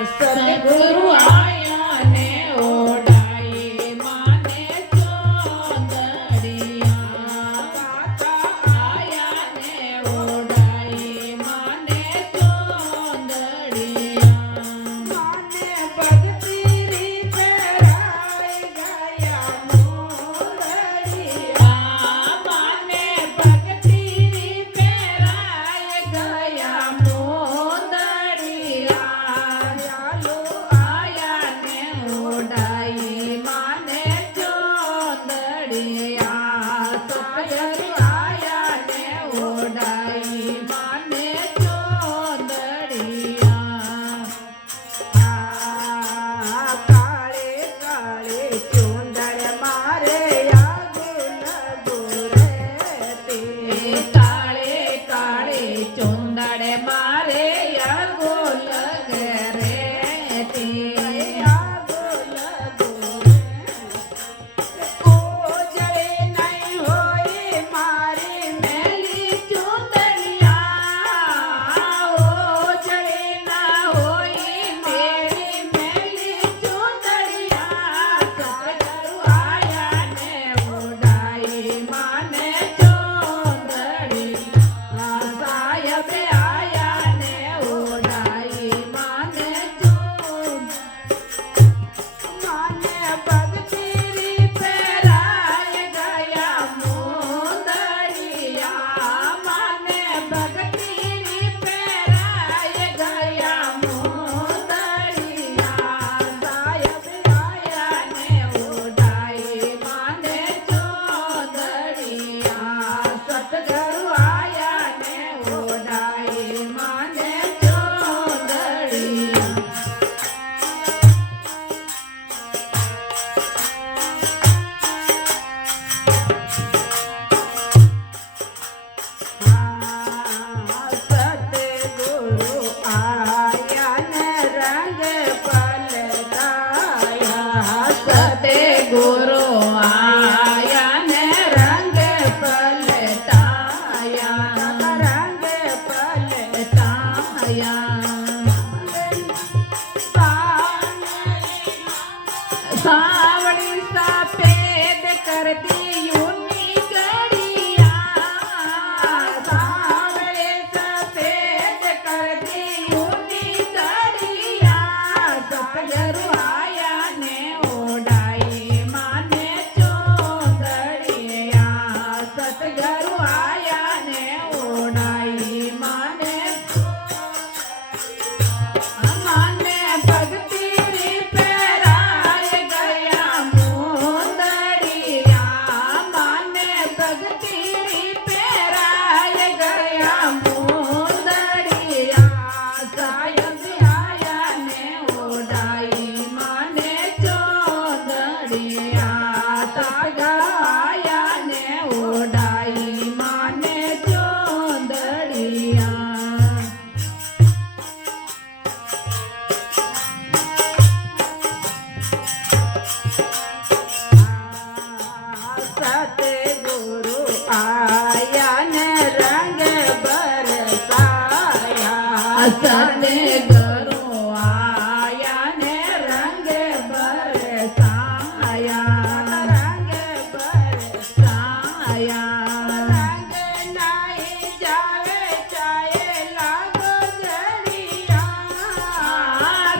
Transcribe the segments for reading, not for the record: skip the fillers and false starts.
સદગુરુ આયા ને ઓઢાઈ માને ચોંદડિયા માતા આયા ને ઓઢાઈ માને ચોંદડિયા માને ભક્તિ રી પેરાઈ ગયા મોરડિયા માને ભક્તિ રી પેરાઈ ગયા મોરડિયા ચાલો આયા ને ઓઢાઈ માને ચોંદડિયા સતગુરુ આયા ને ઓઢાઈ માને ચોંદડિયા કાળે કાળે ચુંદડ મારે આગુલ ગુરે તે કાળે કાળે ચુંદડ મારે આગુલ ઘરે તે આગુલ ગુરે કોજળે નહીં હોય મારી મેલી ચુંદડિયા ઓજળે ના હોય મેરી મેલી ચુંદડિયા સતગુરુ આયા ને ઓઢાઈ માને ચોંદડિયા સાહેબે આયા ને ઓઢાઈ માને માને ભક્તિ રી પેરાય ગયા મોદડિયા માને ભક્તિ રી પેરાય ગયા મોદડિયા સાહેબ આયા ને ઓઢાઈ માને ચોંદડિયા સતગુરુ આયા ને ઓઢાઈ માને ચોંદડિયા સતગુરુ આયા ને રંગ પલટાયા સતગુરુ આયા ને રંગ પલટાયા રંગ પલટાયા સાવળી સફેદ કરતી યુની કડિયા સાવળે સફેદ કરતી યુની કડિયા સતગુરુ આયા ને ઓઢાઈ માને ચોંદડિયા સતગુરુ આયા ને ઓઢાઈ માને માને ભક્તિ રી પેરાય ગયા મોદડિયા માને ભક્તિ રી પેરાય ગયા મોદડિયા સાહેબ આયા ને ઓઢાઈ માને ચોંદડિયા તાગા આયા ને ઓઢાઈ માને ચોંદડિયા સતગુરુ આયા ને રંગ બરસાયા સતગુરુ આયા ને રંગ બરસાયા રંગ બરસાયા રંગ નહીં જાવે ચાહે લાગો જડિયા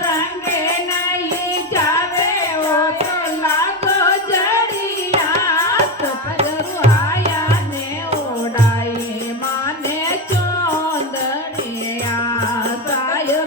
રંગ નહીં જાવે ઓ તો લાગો જડિયા સતગુરુ આયા ને ઓઢાઈ માને ચોંદડિયા સાહેબ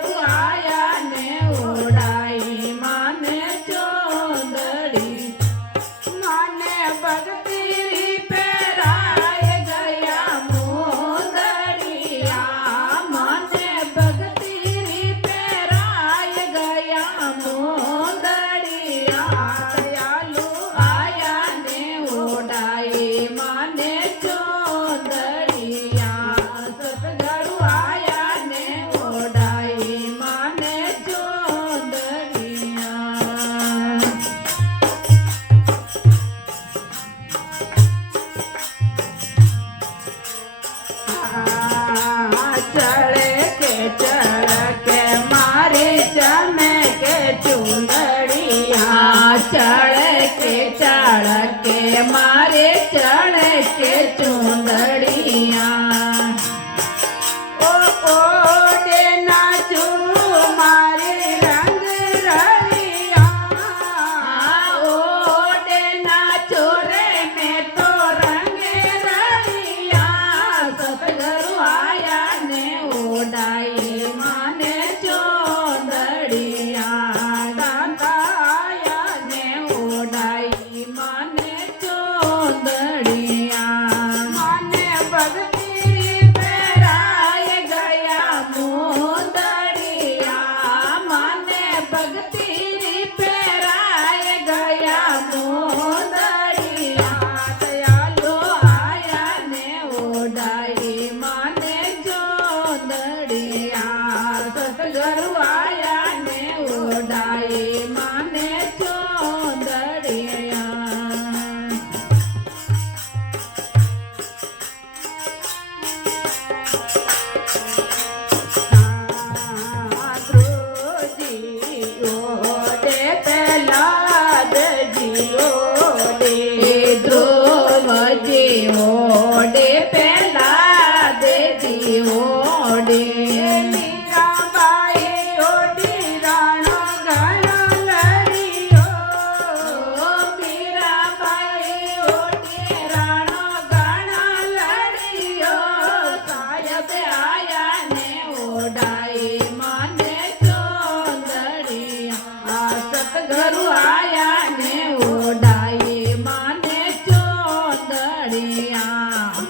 સદગુરુ આયા ને ઓડાઈ માને ચોંદડિયા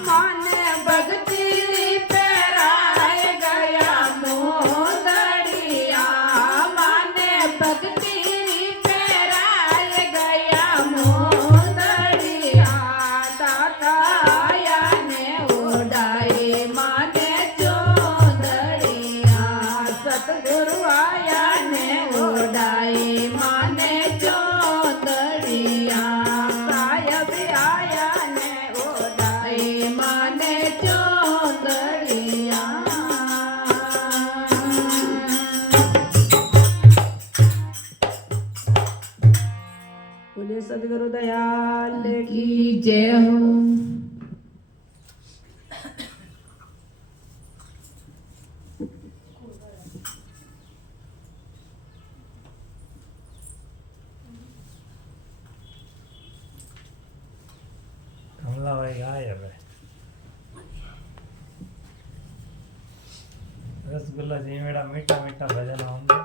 માને ભક્તિ પેરાય ગયા મોદડિયા માને ભક્તિ પેરાય ગયા મોદડિયા દાતા આયા ને ઓડાઈ માને ચોંદડિયા સતગુરુ આયા ને ઓડાઈ માને ચોંદડિયા સાહેબ આયા ને ઓડાઈ માને ચોંદડિયા બોલે સદગુરુ દયાલ કી જય હો કમલાભાઈ ગાય હવે રસગુલ્લા જીમેડા મીઠા મીઠા ભજન આમ